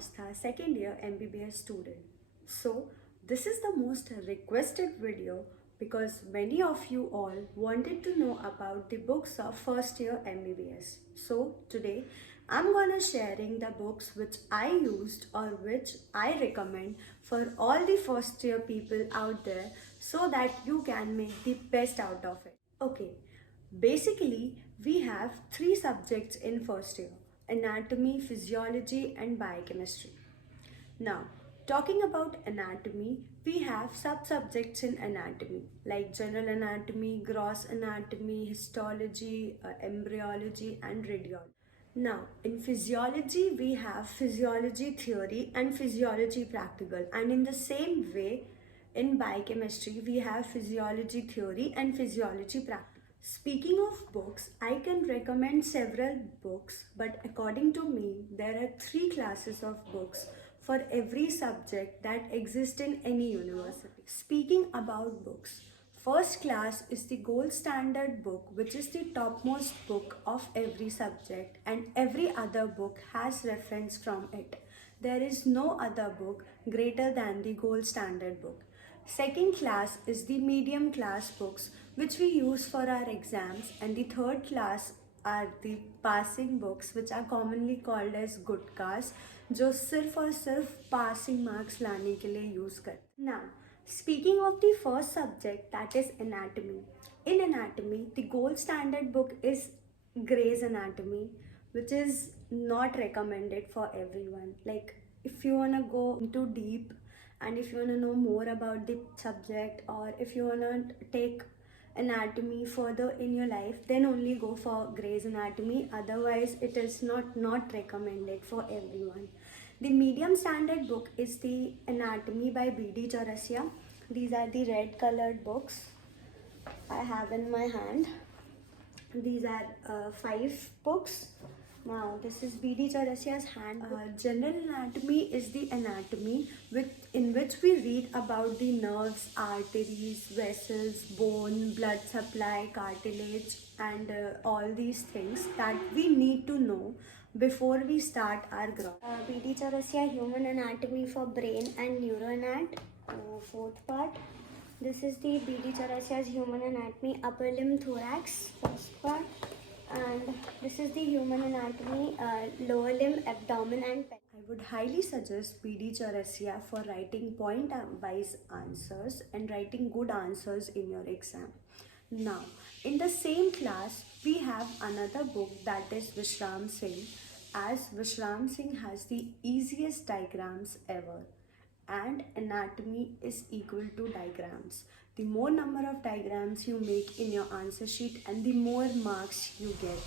Astha, second year MBBS student. So, this is the most requested video because many of you all wanted to know about the books of first year MBBS. So, today I'm gonna sharing the books which I used or which I recommend for all the first year people out there so that you can make the best out of it. Okay, basically, we have three subjects in first year: anatomy, physiology, and biochemistry. Now, talking about anatomy, we have sub-subjects in anatomy like general anatomy, gross anatomy, histology, embryology, and radiology. Now, in physiology, we have physiology theory and physiology practical, and in the same way, in biochemistry, we have physiology theory and physiology practical. Speaking of books, I can recommend several books, but according to me, there are three classes of books for every subject that exist in any university. Speaking about books, first class is the gold standard book, which is the topmost book of every subject, and every other book has reference from it. There is no other book greater than the gold standard book. Second class is the medium class books which we use for our exams, and the third class are the passing books which are commonly called as good cars जो सिर्फ और सिर्फ passing marks लाने के लिए use करते. Now, speaking of the first subject, that is anatomy. In anatomy, the gold standard book is Gray's Anatomy, which is not recommended for everyone. Like, if you wanna go into deep and if you want to know more about the subject, or if you want to take anatomy further in your life, then only go for Gray's Anatomy. Otherwise, it is not recommended for everyone. The medium standard book is the Anatomy by B.D. Chaurasia. These are the red colored books I have in my hand. These are 5 books. Now, this is B.D. Chaurasia's handbook. General anatomy is the anatomy in which we read about the nerves, arteries, vessels, bone, blood supply, cartilage, and all these things that we need to know before we start our growth. B.D. Chaurasia, Human Anatomy for Brain and Neuroanat, fourth part. This is the B.D. Chaurasia's Human Anatomy, Upper Limb Thorax, first part. And this is the Human Anatomy, lower limb, abdomen, and pelvis. I would highly suggest B.D. Chaurasia for writing point-wise answers and writing good answers in your exam. Now, in the same class, we have another book, that is Vishram Singh, as Vishram Singh has the easiest diagrams ever, and anatomy is equal to diagrams. The more number of diagrams you make in your answer sheet, and the more marks you get.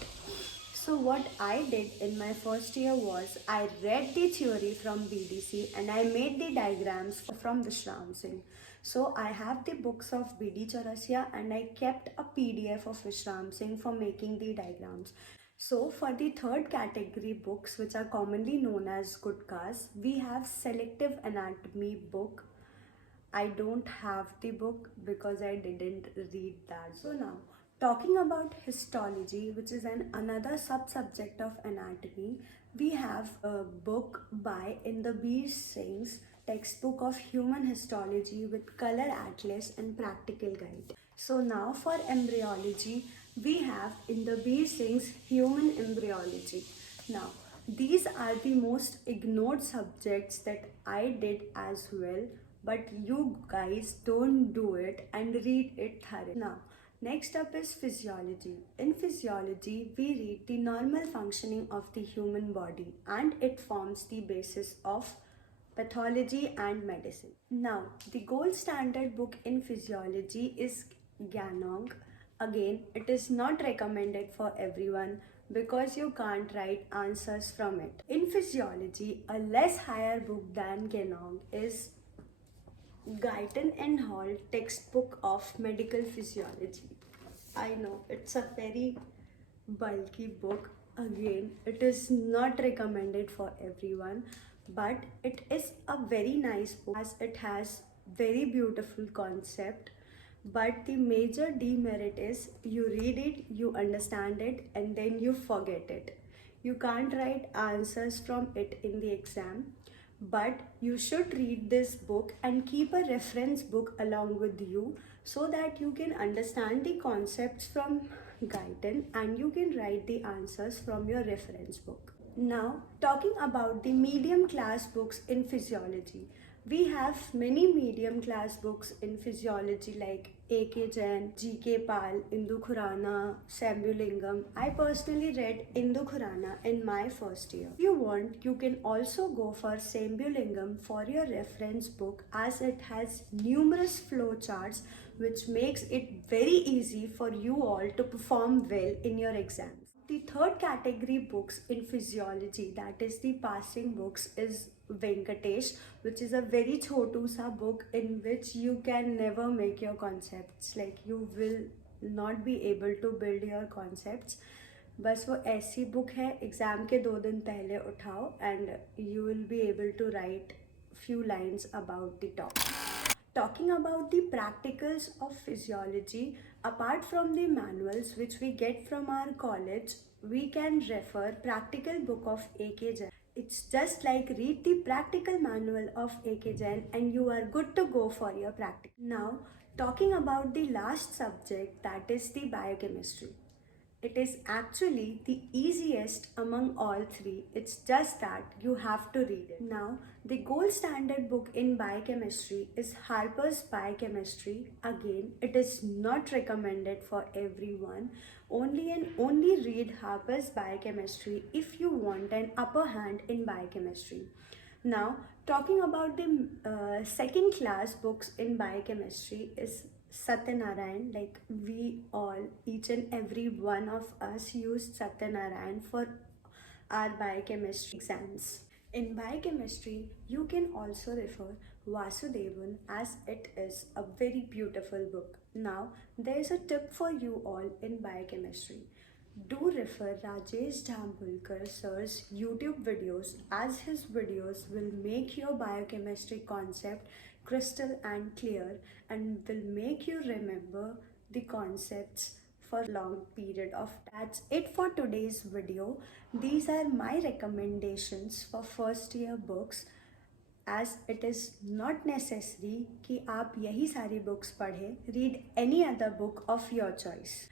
So what I did in my first year was I read the theory from BDC and I made the diagrams from Vishram Singh. So I have the books of B.D. Chaurasia and I kept a PDF of Vishram Singh for making the diagrams. So for the third category books, which are commonly known as good cars, we have Selective Anatomy book. I don't have the book because I didn't read that. So now, talking about histology, which is another sub-subject of anatomy, we have a book by MBBS Singh's textbook of human histology with color atlas and practical guide. So now for embryology, we have MBBS Singh's Human Embryology. Now, these are the most ignored subjects that I did as well, but you guys don't do it and read it thoroughly. Now, next up is physiology. In physiology, we read the normal functioning of the human body and it forms the basis of pathology and medicine. Now, the gold standard book in physiology is Gyanong. Again, it is not recommended for everyone because you can't write answers from it. In physiology, a less higher book than Gyanong is Guyton and Hall textbook of medical physiology. I know it's a very bulky book. Again, it is not recommended for everyone, but it is a very nice book as it has very beautiful concept. But the major demerit is you read it, you understand it, and then you forget it. You can't write answers from it in the exam. But you should read this book and keep a reference book along with you so that you can understand the concepts from guidance and you can write the answers from your reference book. Now, talking about the medium class books in physiology. We have many medium class books in physiology like A.K. Jain, G.K. Pal, Indu Khurana, Sambulingam. I personally read Indu Khurana in my first year. If you want, you can also go for Sambulingam for your reference book as it has numerous flowcharts which makes it very easy for you all to perform well in your exams. The third category books in physiology, that is the passing books, is Venkatesh, which is a very chotu sa book in which you can never make your concepts, like you will not be able to build your concepts. बस वो ऐसी book है exam के 2 दिन पहले उठाओ and you will be able to write few lines about the topic. Talking about the practicals of physiology, apart from the manuals which we get from our college, we can refer practical book of A.K. Jain. It's just like read the practical manual of A.K. Jain and you are good to go for your practical. Now, talking about the last subject, that is the biochemistry. It is actually the easiest among all three. It's just that you have to read it. Now, the gold standard book in biochemistry is Harper's Biochemistry. Again, it is not recommended for everyone. Only read Harper's Biochemistry if you want an upper hand in biochemistry. Now, talking about the second class books in biochemistry is Satyanarayan. Like we all, each and every one of us used Satyanarayan for our biochemistry exams. In biochemistry, you can also refer Vasudevan as it is a very beautiful book. Now, there is a tip for you all in biochemistry. Do refer Rajesh Dhambulkar sir's YouTube videos as his videos will make your biochemistry concept crystal and clear and will make you remember the concepts for a long period of time. That's it for today's video. These are my recommendations for first year books, as it is not necessary कि आप यही सारी books पढ़ें. Read any other book of your choice.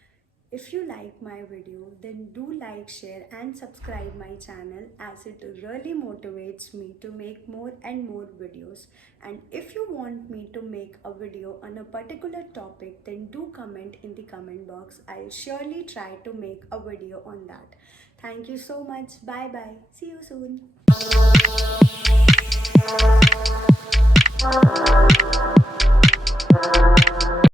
If you like my video, then do like, share and subscribe my channel, as it really motivates me to make more and more videos. And if you want me to make a video on a particular topic, then do comment in the comment box. I'll surely try to make a video on that. Thank you so much. Bye bye. See you soon.